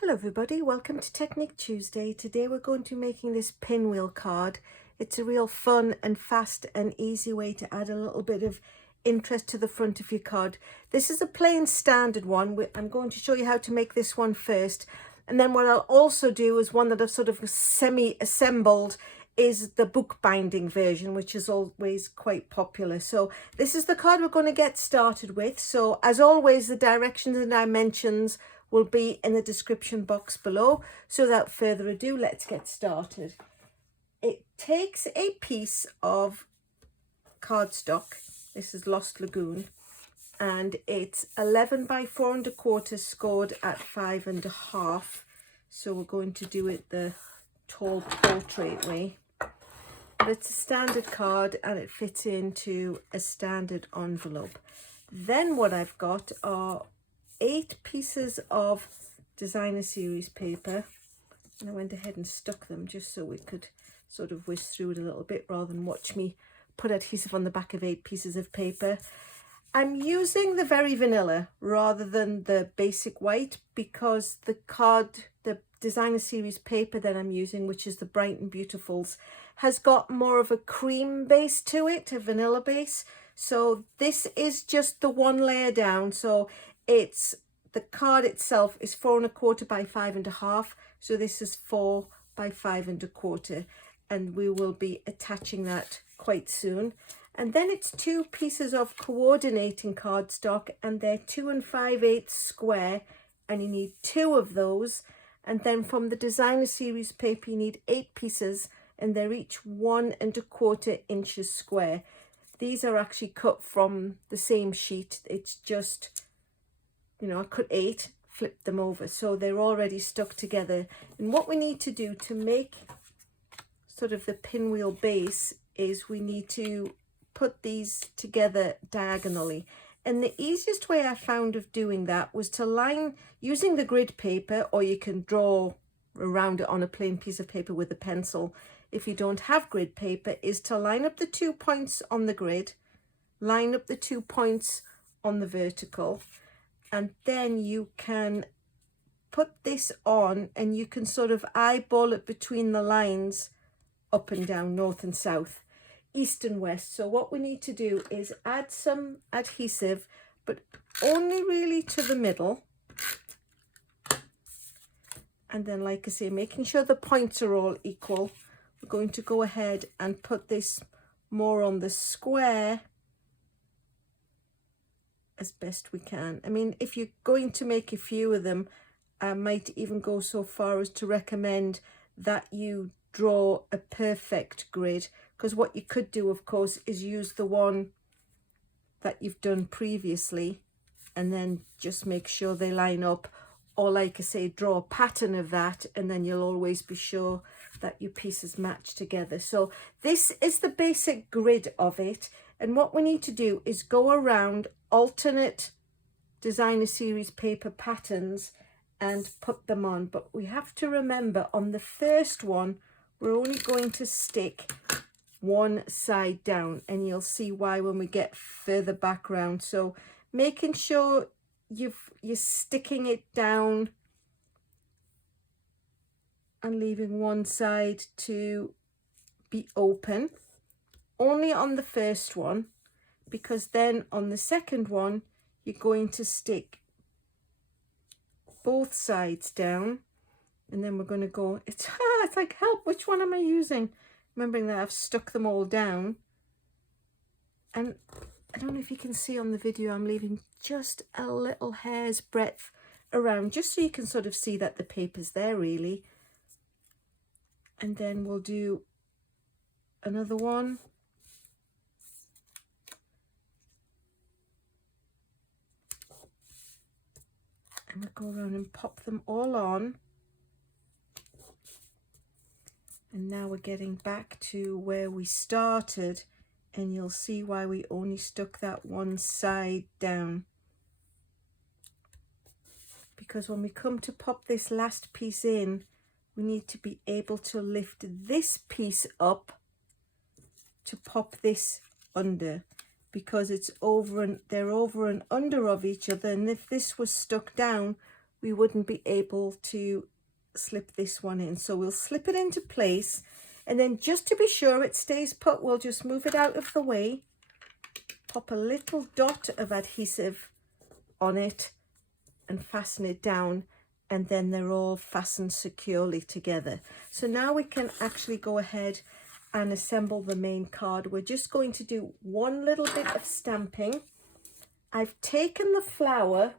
Hello everybody, welcome to Technique Tuesday. Today we're going to be making this pinwheel card. It's a real fun and fast and easy way to add a little bit of interest to the front of your card. This is a plain standard one. I'm going to show you how to make this one first. And then what I'll also do is one that I've sort of semi-assembled is the book binding version, which is always quite popular. So this is the card we're going to get started with. So as always, the directions and dimensions will be in the description box below. So without further ado, let's get started. It takes a piece of cardstock. This is Lost Lagoon, and it's 11 by 4 1/4 scored at 5 1/2. So we're going to do it the tall portrait way. But it's a standard card and it fits into a standard envelope. Then what I've got are 8 pieces of designer series paper, and I went ahead and stuck them just so we could sort of whiz through it a little bit rather than watch me put adhesive on the back of 8 pieces of paper. I'm using the very vanilla rather than the basic white because the designer series paper that I'm using, which is the Bright and Beautifuls, has got more of a cream base to it, a vanilla base. So this is just the one layer down. So it's the card itself is 4 1/4 by 5 1/2. So this is 4 by 5 1/4, and we will be attaching that quite soon. And then it's 2 pieces of coordinating cardstock, and they're 2 5/8 square, and you need 2 of those. And then from the designer series paper, you need 8 pieces, and they're each 1 1/4 inches square. These are actually cut from the same sheet. It's just, you know, I cut 8, flipped them over, so they're already stuck together. And what we need to do to make sort of the pinwheel base is we need to put these together diagonally. And the easiest way I found of doing that was to line using the grid paper, or you can draw around it on a plain piece of paper with a pencil. If you don't have grid paper, is to line up the 2 points on the grid, line up the 2 points on the vertical, and then you can put this on and you can sort of eyeball it between the lines up and down, north and south, east and west. So what we need to do is add some adhesive, but only really to the middle. And then, like I say, making sure the points are all equal, we're going to go ahead and put this more on the square as best we can. I mean, if you're going to make a few of them, I might even go so far as to recommend that you draw a perfect grid, because what you could do, of course, is use the one that you've done previously and then just make sure they line up, or like I say, draw a pattern of that, and then you'll always be sure that your pieces match together. So this is the basic grid of it, and what we need to do is go around alternate designer series paper patterns and put them on. But we have to remember, on the first one we're only going to stick one side down, and you'll see why when we get further back round. So making sure you're sticking it down and leaving one side to be open only on the first one, because then on the second one you're going to stick both sides down, and then we're going to go, it's like, help, which one am I using? Remembering that I've stuck them all down. And I don't know if you can see on the video, I'm leaving just a little hair's breadth around, just so you can sort of see that the paper's there really. And then we'll do another one. And we'll go around and pop them all on. And now we're getting back to where we started, and you'll see why we only stuck that one side down. Because when we come to pop this last piece in, we need to be able to lift this piece up to pop this under, because it's over and they're over and under of each other. And if this was stuck down, we wouldn't be able to slip this one in. So we'll slip it into place, and then just to be sure it stays put, we'll just move it out of the way, pop a little dot of adhesive on it and fasten it down, and then they're all fastened securely together. So now we can actually go ahead and assemble the main card. We're just going to do one little bit of stamping. I've taken the flower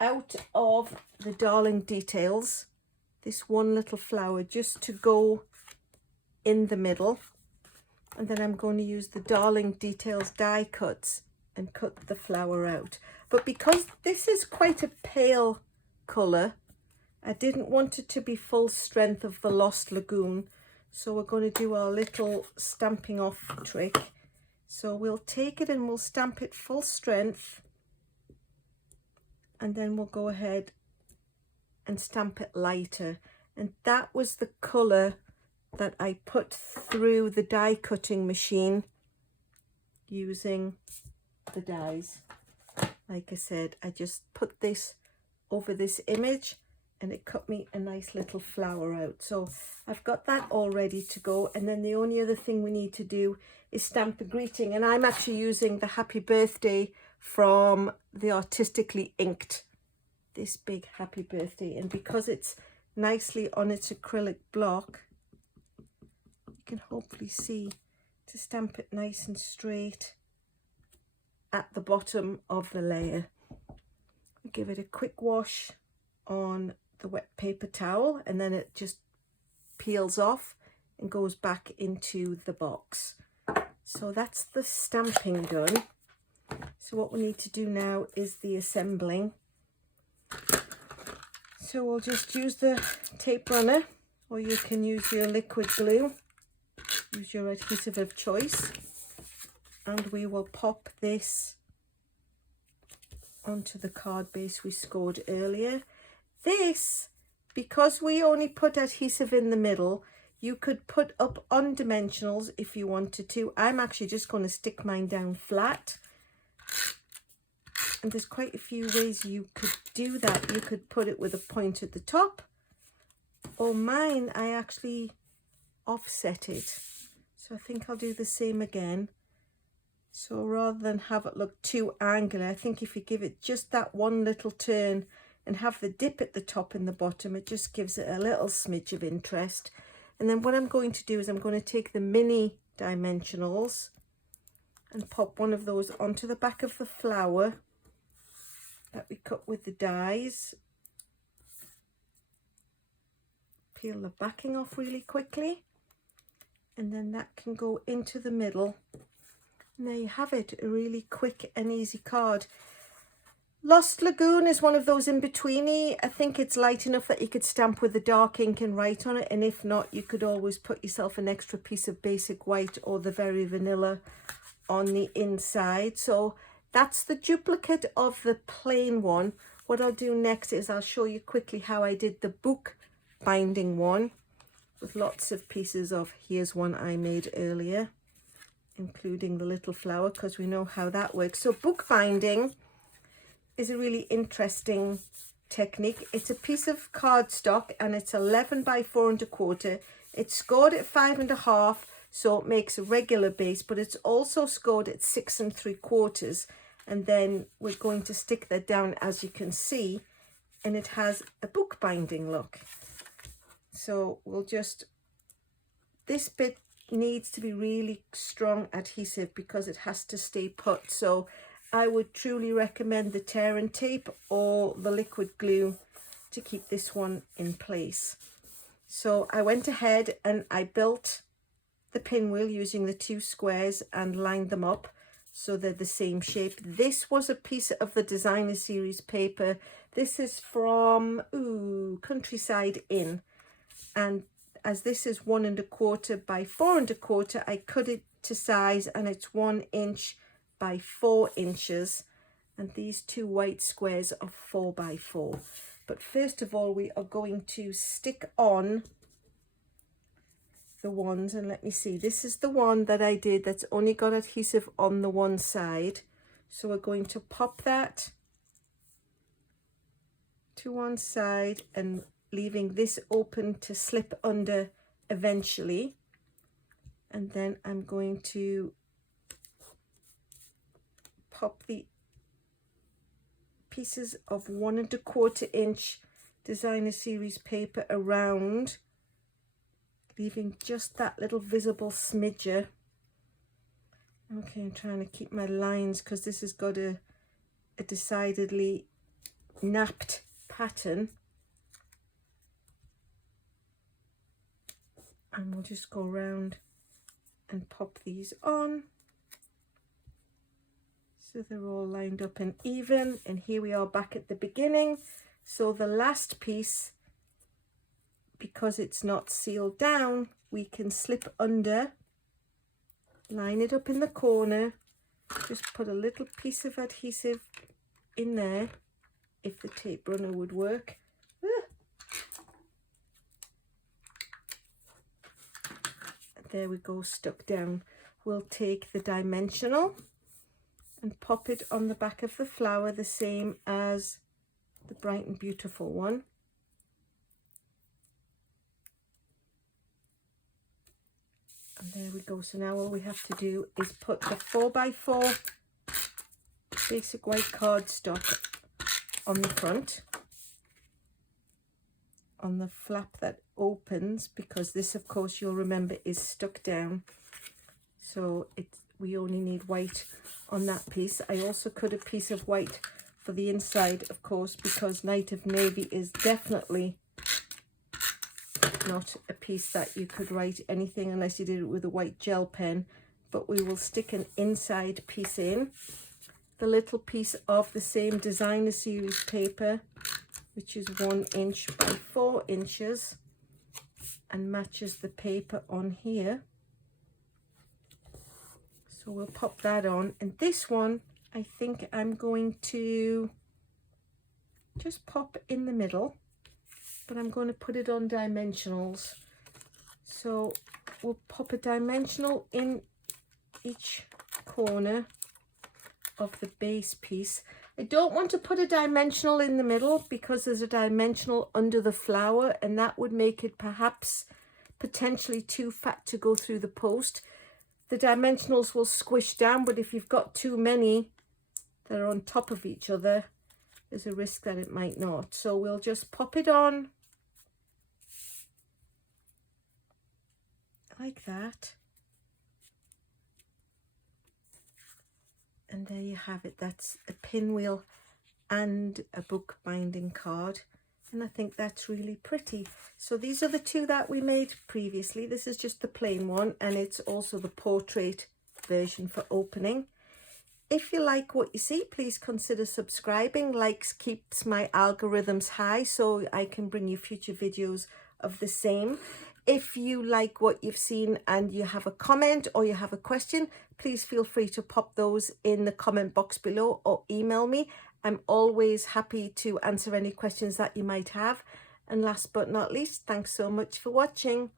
out of the Darling Details, this one little flower, just to go in the middle, and then I'm going to use the Darling Details die cuts and cut the flower out. But because this is quite a pale colour, I didn't want it to be full strength of the Lost Lagoon, so we're going to do our little stamping off trick. So we'll take it and we'll stamp it full strength, and then we'll go ahead and stamp it lighter. And that was the colour that I put through the die cutting machine using the dies. Like I said, I just put this over this image and it cut me a nice little flower out. So I've got that all ready to go, and then the only other thing we need to do is stamp a greeting, and I'm actually using the happy birthday from the Artistically inked, this big happy birthday, and because it's nicely on its acrylic block, you can hopefully see to stamp it nice and straight at the bottom of the layer. Give it a quick wash on the wet paper towel, and then it just peels off and goes back into the box. So that's the stamping done. So what we need to do now is the assembling. So we'll just use the tape runner, or you can use your liquid glue, use your adhesive of choice, and we will pop this onto the card base we scored earlier. This, because we only put adhesive in the middle, you could put up on dimensionals if you wanted to. I'm actually just going to stick mine down flat, and there's quite a few ways you could do that. You could put it with a point at the top, or mine, I actually offset it, so I think I'll do the same again. So rather than have it look too angular, I think if you give it just that one little turn and have the dip at the top and the bottom, it just gives it a little smidge of interest. And then what I'm going to do is I'm going to take the mini dimensionals and pop one of those onto the back of the flower that we cut with the dies. Peel the backing off really quickly, and then that can go into the middle. And there you have it, a really quick and easy card. Lost Lagoon is one of those in-betweeny. I think it's light enough that you could stamp with the dark ink and write on it, and if not, you could always put yourself an extra piece of basic white or the very vanilla on the inside. So that's the duplicate of the plain one. What I'll do next is I'll show you quickly how I did the book binding one with lots of pieces of, here's one I made earlier, including the little flower, because we know how that works. So book binding is a really interesting technique. It's a piece of cardstock and it's 11 by 4 1/4. It's scored at 5 1/2, so it makes a regular base, but it's also scored at 6 3/4. And then we're going to stick that down, as you can see, and it has a book binding look. So we'll just, this bit needs to be really strong adhesive because it has to stay put. So I would truly recommend the tear and tape or the liquid glue to keep this one in place. So I went ahead and I built the pinwheel using the 2 squares and lined them up so they're the same shape. This was a piece of the designer series paper. This is from Countryside Inn, and as this is 1 1/4 by 4 1/4, I cut it to size, and it's 1 inch by 4 inches, and these 2 white squares are 4 by 4. But first of all, we are going to stick on the ones, and let me see, this is the one that I did that's only got adhesive on the one side. So we're going to pop that to one side and leaving this open to slip under eventually. And then I'm going to pop the pieces of 1 1/4 inch designer series paper around, leaving just that little visible smidger. Okay, I'm trying to keep my lines because this has got a decidedly napped pattern. And we'll just go around and pop these on so they're all lined up and even. And here we are back at the beginning. So the last piece, because it's not sealed down, we can slip under, line it up in the corner, just put a little piece of adhesive in there if the tape runner would work. There we go, stuck down. We'll take the dimensional and pop it on the back of the flower, the same as the Bright and Beautiful one. And there we go. So now all we have to do is put the 4x4 basic white cardstock on the front, on the flap that opens, because this, of course, you'll remember, is stuck down. So we only need white on that piece. I also cut a piece of white for the inside, of course, because Night of Navy is definitely not a piece that you could write anything unless you did it with a white gel pen. But we will stick an inside piece in, the little piece of the same designer series paper, which is 1 inch by 4 inches and matches the paper on here. So we'll pop that on, and this one I think I'm going to just pop in the middle, but I'm going to put it on dimensionals. So we'll pop a dimensional in each corner of the base piece. I don't want to put a dimensional in the middle because there's a dimensional under the flower, and that would make it perhaps potentially too fat to go through the post. The dimensionals will squish down, but if you've got too many that are on top of each other, there's a risk that it might not. So we'll just pop it on like that. And there you have it. That's a pinwheel and a book binding card. And I think that's really pretty. So these are the two that we made previously. This is just the plain one, and it's also the portrait version for opening. If you like what you see, please consider subscribing. Likes keeps my algorithms high, so I can bring you future videos of the same. If you like what you've seen and you have a comment or you have a question, please feel free to pop those in the comment box below or email me. I'm always happy to answer any questions that you might have. And last but not least, thanks so much for watching.